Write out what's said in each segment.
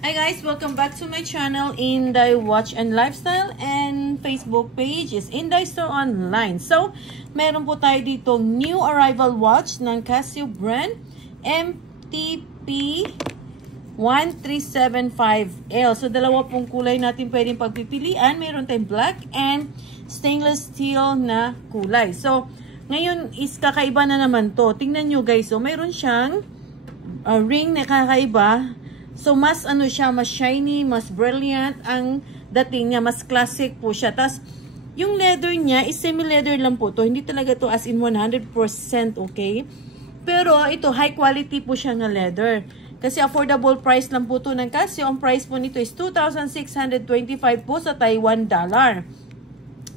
Hi guys, welcome back to my channel, Inday Watch and Lifestyle, and Facebook page is Inday Store Online. So, meron po tayo dito new arrival watch ng Casio brand MTP 1375L. So, dalawa pong kulay natin pwedeng pagpipilian. Meron tayong black and stainless steel na kulay. So, ngayon is kakaiba na naman to. Tingnan nyo guys, so meron siyang ring na kakaiba. So, mas ano siya, mas shiny, mas brilliant ang dating niya, mas classic po siya. Tapos, yung leather niya is semi-leather lang po to. Hindi talaga to as in 100%, okay? Pero, ito, high quality po siya na leather. Kasi affordable price lang po to ng Casio. Ang price po nito is 2,625 po sa Taiwan dollar.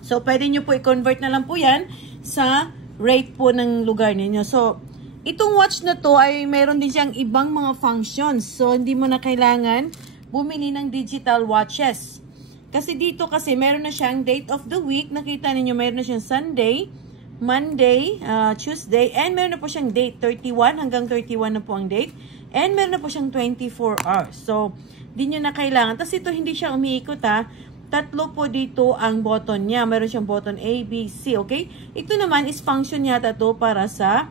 So, pwede nyo po i-convert na lang po yan sa rate po ng lugar ninyo. So, itong watch na to ay meron din siyang ibang mga functions. So, hindi mo na kailangan bumili ng digital watches. Kasi dito kasi meron na siyang date of the week. Nakita ninyo, meron na siyang Sunday, Monday, Tuesday, and meron na po siyang date, 31 hanggang 31 na po ang date. And meron na po siyang 24 hours. So, di nyo na kailangan. Tapos ito, hindi siya umiikot ha. Tatlo po dito ang button niya. Meron siyang button A, B, C, okay? Ito naman is function yata to para sa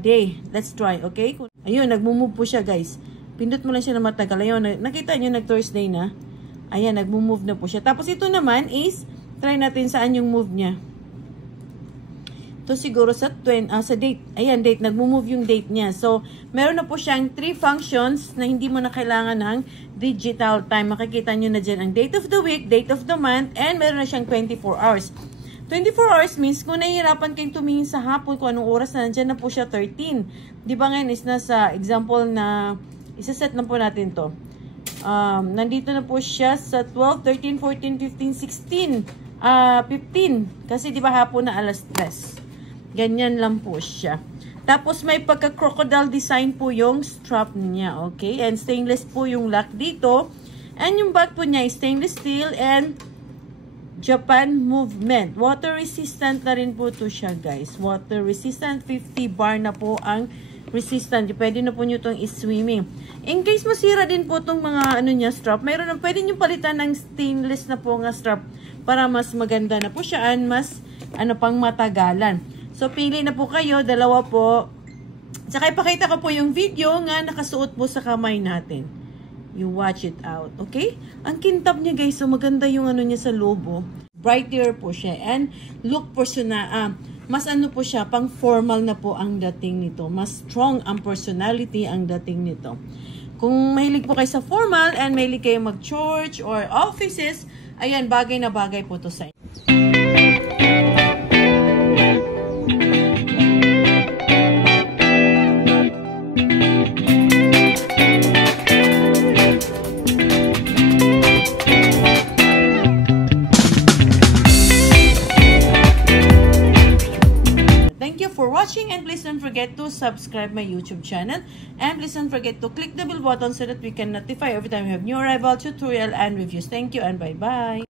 day. Let's try, okay? Ayun, nagmo-move po siya, guys. Pindot mo lang siya na matagal. Ayun, nakita nyo, nag-Thursday na. Ayan, nagmo-move na po siya. Tapos ito naman is, try natin saan yung move niya. Ito siguro sa date. Ayan, date. Nagmo-move yung date niya. So, meron na po siyang 3 functions na hindi mo na kailangan ng digital time. Makikita nyo na dyan ang date of the week, date of the month, and meron na siyang 24 hours. 24 hours means kung nahihirapan kayong tumingin sa hapon kung anong oras na nandyan na po siya 13. Di ba ngayon is nasa example na isa-set na po natin to. Nandito na po siya sa 12, 13, 14, 15, 16, 15. Kasi di ba hapon na alas 3. Ganyan lang po siya. Tapos may pagka-crocodile design po yung strap niya. Okay? And stainless po yung lock dito. And yung back po niya is stainless steel and Japan movement. Water resistant na rin po to siya, guys. Water resistant. 50 bar na po ang resistant. Pwede na po nyo itong is-swimming. In case masira din po itong mga ano niya, strap, mayroon na, pwede nyo palitan ng stainless na po nga strap para mas maganda na po siya and mas pang matagalan. So, pili na po kayo. Dalawa po. Saka ipakita ko po yung video nga nakasuot po sa kamay natin. You watch it out, okay? Ang kintab niya, guys, so maganda yung ano niya sa lobo. Brighter po siya. And look personal, mas ano po siya, pang formal na po ang dating nito. Mas strong ang personality ang dating nito. Kung mahilig po kayo sa formal and mahilig kayo mag-church or offices, ayan, bagay na bagay po to sa inyo. For watching, and please don't forget to subscribe my YouTube channel, and please don't forget to click the bell button so that we can notify every time we have new arrival, tutorial, and reviews. Thank you and bye bye.